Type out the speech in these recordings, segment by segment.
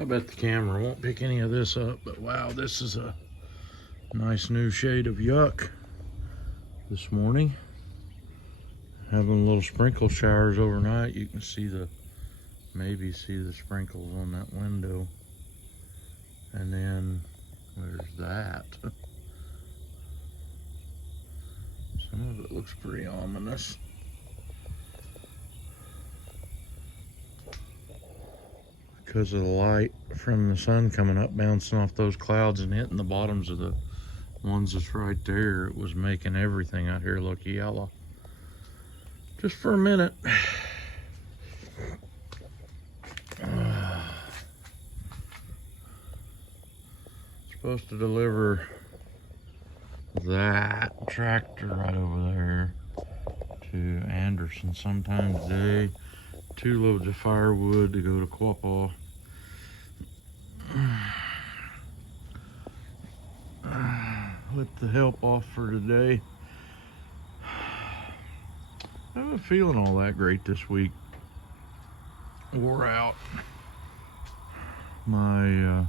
I bet the camera won't pick any of this up, but wow, this is a nice new shade of yuck this morning. Having little sprinkle showers overnight. You can see maybe see the sprinkles on that window. And then there's that. Some of it looks pretty ominous. Because of the light from the sun coming up, bouncing off those clouds and hitting the bottoms of the ones that's right there, it was making everything out here look yellow. Just for a minute. Supposed to deliver that tractor right over there to Anderson sometime today. 2 loads of firewood to go to Quapaw. Let the help off for today. I haven't feeling all that great this week. Wore out. My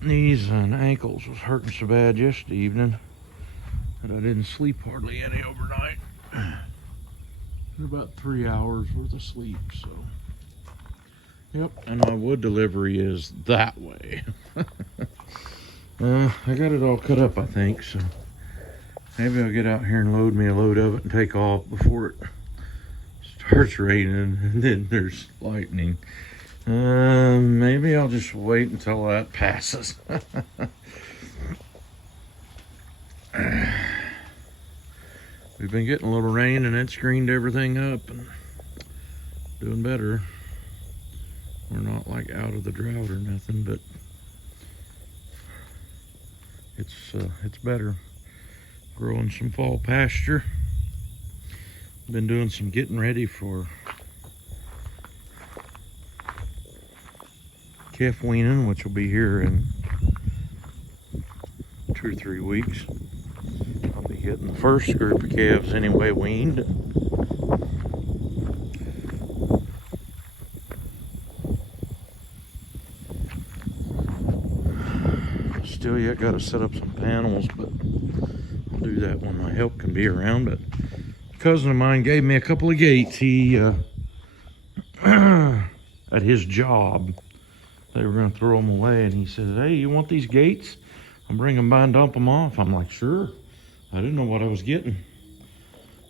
knees and ankles was hurting so bad yesterday evening that I didn't sleep hardly any overnight. About 3 hours worth of sleep, so. Yep, and my wood delivery is that way. I got it all cut up, I think, so maybe I'll get out here and load me a load of it and take off before it starts raining and then there's lightning. Maybe I'll just wait until that passes. We've been getting a little rain and it screened everything up and doing better. We're not like out of the drought or nothing, but it's better. Growing some fall pasture. Been doing some getting ready for calf weaning, which will be here in 2 or 3 weeks. I'll be getting the first group of calves anyway weaned. Still yet got to set up some panels, but I'll do that when my help can be around. But a cousin of mine gave me a couple of gates. He at his job, they were going to throw them away, and he says, "Hey, you want these gates? I'll bring them by and dump them off." I'm like, "Sure." I didn't know what I was getting.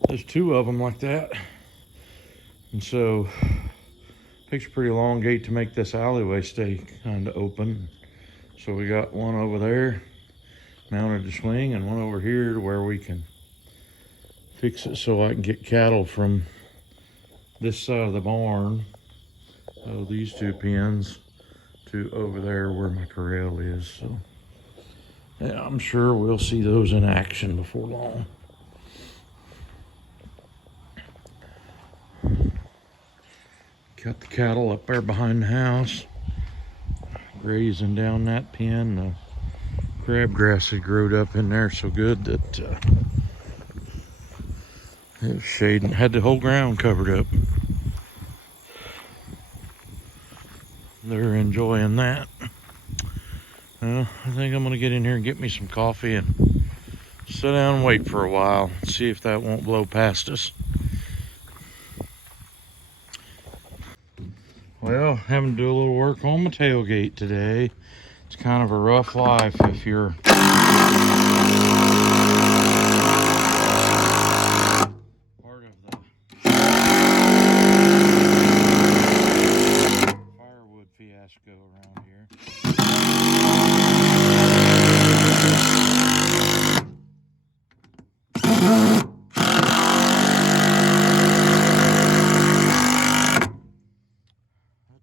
There's 2 of them like that. And so it takes a pretty long gate to make this alleyway stay kind of open. So we got one over there mounted to swing and one over here to where we can fix it so I can get cattle from this side of the barn, these 2 pens, to over there where my corral is. So yeah, I'm sure we'll see those in action before long. Got the cattle up there behind the house, grazing down that pen. The crabgrass had growed up in there so good that it was shading, had the whole ground covered up. They're enjoying that. Well, I think I'm gonna get in here and get me some coffee and sit down and wait for a while, see if that won't blow past us. Well, having to do a little work on my tailgate today. It's kind of a rough life if you're part of the Firewood fiasco around here.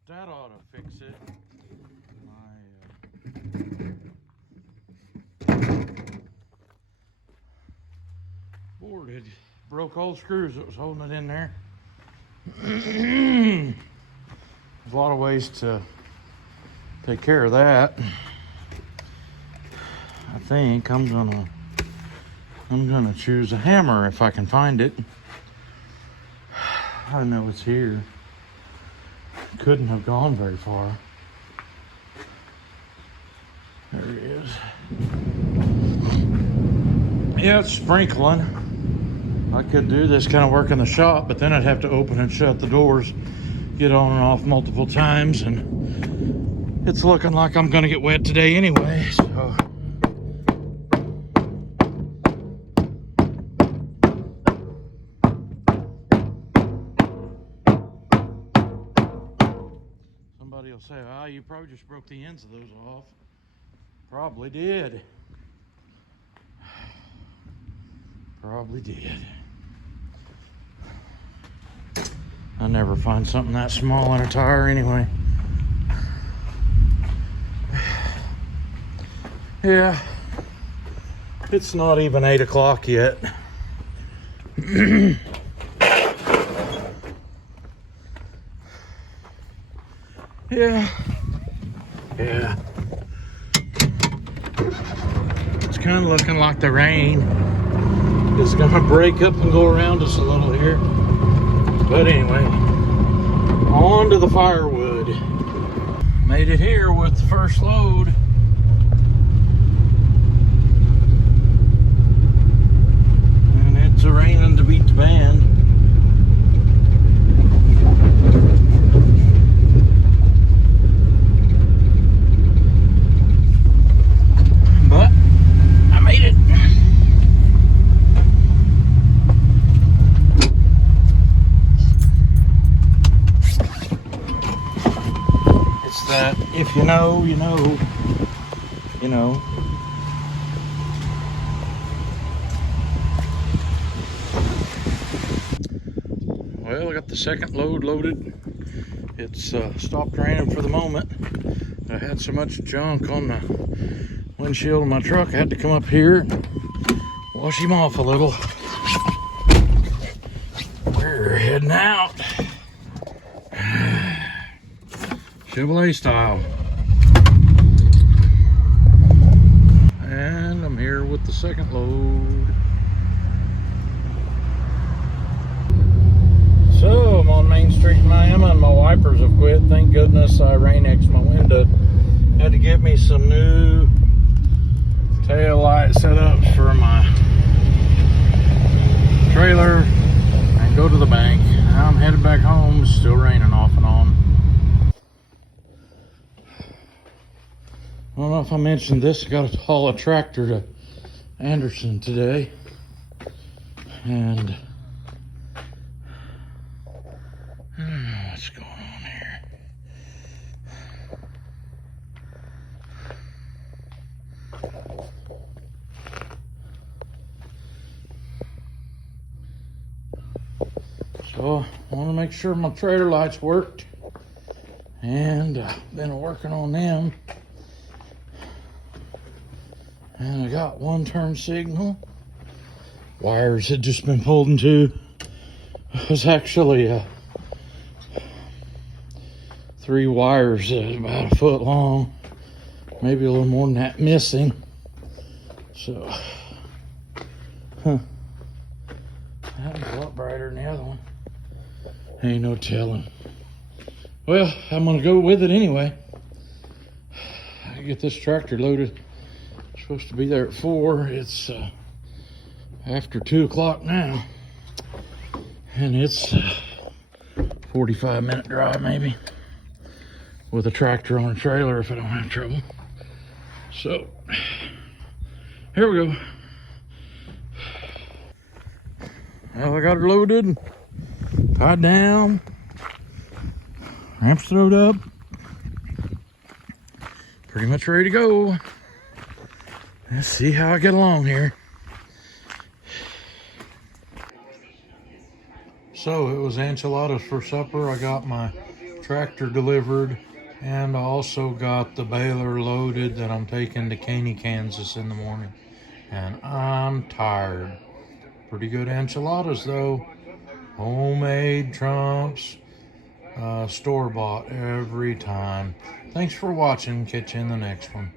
That ought to fix it. Board had broke all the screws that was holding it in there. There's a lot of ways to take care of that. I think I'm gonna choose a hammer if I can find it. I know it's here. Couldn't have gone very far. There he is. Yeah, it's sprinkling. I could do this kind of work in the shop, but then I'd have to open and shut the doors, get on and off multiple times, and it's looking like I'm gonna get wet today anyway, so. Somebody will say, "Ah, you probably just broke the ends of those off." Probably did. Probably did. I never find something that small in a tire anyway. Yeah, it's not even 8 o'clock yet. Yeah. It's kind of looking like the rain is gonna break up and go around us a little here. But anyway, on to the firewood. Made it here with the first load. And it's raining to beat the band. But I made it. That if you know, you know, you know. Well, I got the second load loaded. It's stopped raining for the moment. I had so much junk on the windshield of my truck, I had to come up here and wash him off a little. We're heading out. Chevrolet style. And I'm here with the second load. So I'm on Main Street in Miami and my wipers have quit. Thank goodness I Rain-X'd my window. Had to get me some new tail light setups for my trailer and go to the bank. Now I'm headed back home. It's still raining off and on. I don't know if I mentioned this. I got to haul a tractor to Anderson today. And what's going on here? So I want to make sure my trailer lights worked. And I've been working on them. And I got one turn signal. Wires had just been pulled into. It was actually 3 wires about a foot long, maybe a little more than that missing. So, that was a lot brighter than the other one. Ain't no telling. Well, I'm gonna go with it anyway. I get this tractor loaded. Supposed to be there at 4. It's after 2 o'clock now, and it's 45-minute drive maybe with a tractor on a trailer if I don't have trouble. So here we go. Well, I got it loaded, tied down, ramps throwed up, pretty much ready to go. Let's see how I get along here. So it was enchiladas for supper. I got my tractor delivered, and I also got the baler loaded that I'm taking to Caney, Kansas in the morning. And I'm tired. Pretty good enchiladas though. Homemade trumps, store-bought every time. Thanks for watching. Catch you in the next one.